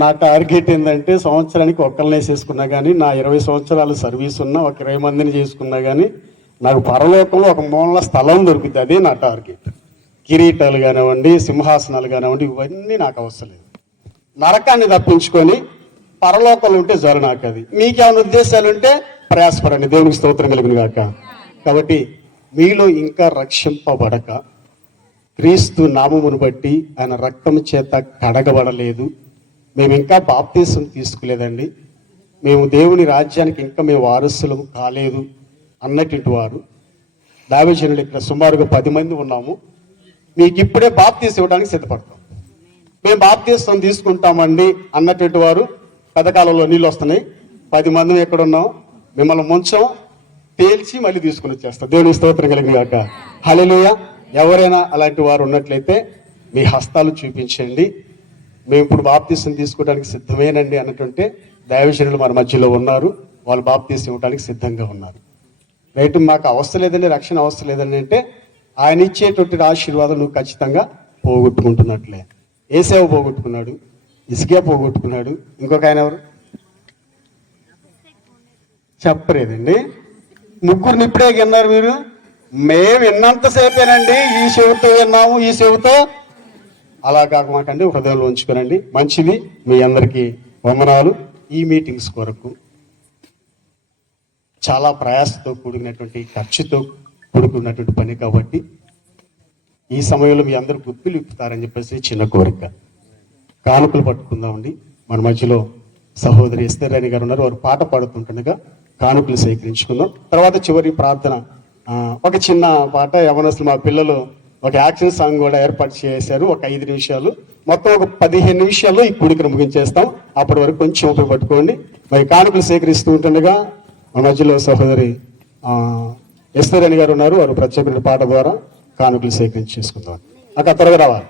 నా టార్గెట్ ఏంటంటే సంవత్సరానికి ఒక్కరిని వేసేసుకున్నా కానీ, నా 20 సంవత్సరాలు సర్వీస్ ఉన్నా ఒక 20 మందిని చేసుకున్నా కానీ నాకు పరలోకంలో ఒక మూల స్థలం దొరుకుతుంది. అదే నా టార్గెట్. కిరీటాలు కానివ్వండి, సింహాసనాలు కానివ్వండి, ఇవన్నీ నాకు అవసరం లేదు. నరకాన్ని తప్పించుకొని పరలోకంలో ఉంటే చాలు నాకు. అది మీకేమైనా ఉద్దేశాలు ఉంటే ప్రయాసపడండి. దేవునికి స్తోత్రం కలుగును గాక. కాబట్టి మీలో ఇంకా రక్షింపబడక క్రీస్తు నామమును బట్టి ఆయన రక్తం చేత కడగబడలేదు, మేము ఇంకా బాప్తీసం తీసుకోలేదండి, మేము దేవుని రాజ్యానికి ఇంకా మేము వారసులం కాలేదు అన్నటువంటి వారు దైవజనులు ఇక్కడ సుమారుగా 10 మంది ఉన్నాము. మీకు ఇప్పుడే బాప్తీసం ఇవ్వడానికి సిద్ధపడతాం. మేము బాప్తీసం తీసుకుంటామండి అన్నటువంటి వారు పెద్దకాలంలో నీళ్ళు వస్తున్నాయి, 10 మంది ఎక్కడున్నాం, మిమ్మల్ని ముంచం, తేల్చి మళ్ళీ తీసుకుని వచ్చేస్తాం. దేవుని స్తోత్రం కలిగిన గాక. హల్లెలూయా. ఎవరైనా అలాంటి వారు ఉన్నట్లయితే మీ హస్తాలు చూపించండి. మేము ఇప్పుడు బాప్తీసం తీసుకోవడానికి సిద్ధమేనండి అన్నట్టుంటే దైవజనులు మన మధ్యలో ఉన్నారు, వాళ్ళు బాప్తీసం ఇవ్వడానికి సిద్ధంగా ఉన్నారు. రైట్, మాకు అవసరం లేదండి, రక్షణ అవసరం లేదండి అంటే ఆయన ఇచ్చేటువంటి ఆశీర్వాదం నువ్వు ఖచ్చితంగా పోగొట్టుకుంటున్నట్లే. ఏసేవ పోగొట్టుకున్నాడు, ఇసుకే పోగొట్టుకున్నాడు, ఇంకొక ఆయన ఎవరు చెప్పలేదండి. ముగ్గురిని ఇప్పుడే విన్నారు మీరు. మేము విన్నంతసేపేనండి, ఈ చెవితో విన్నాము, ఈ చెవితో అలా కాకమాకండి, హృదయంలో ఉంచుకోనండి. మంచిది. మీ అందరికీ వందనాలు. ఈ మీటింగ్స్ కొరకు చాలా ప్రయాసతో కూడినటువంటి, ఖర్చుతో కూడుకున్నటువంటి పని కాబట్టి ఈ సమయంలో మీ అందరూ గుర్తులు ఇప్పుతారని చెప్పేసి చిన్న కోరిక. కానుకలు పట్టుకుందామండి. మన మధ్యలో సహోదరి ఎస్తర్ రాణి గారు ఉన్నారు, వారు పాట పాడుతుంటుండగా కానుకలు సేకరించుకుందాం. తర్వాత చివరి ప్రార్థన, ఒక చిన్న పాట. యవనస్తులు మా పిల్లలు ఒక యాక్షన్ సాంగ్ కూడా ఏర్పాటు చేశారు, ఒక 5 నిమిషాలు. మొత్తం ఒక 15 నిమిషాల్లో ఈ కూడికను ముగించేస్తాం. అప్పటి వరకు కొంచెం ఉపయోగపట్టుకోండి. మరి కానుకలు సేకరిస్తూ ఉంటుండగా మన మధ్యలో సహోదరి ఎస్తర్ రాణి గారు ఉన్నారు, వారు ప్రత్యేకమైన పాట ద్వారా కానుకలు సేకరించి చేసుకుందాం. అక్కడ త్వరగా రావాలి.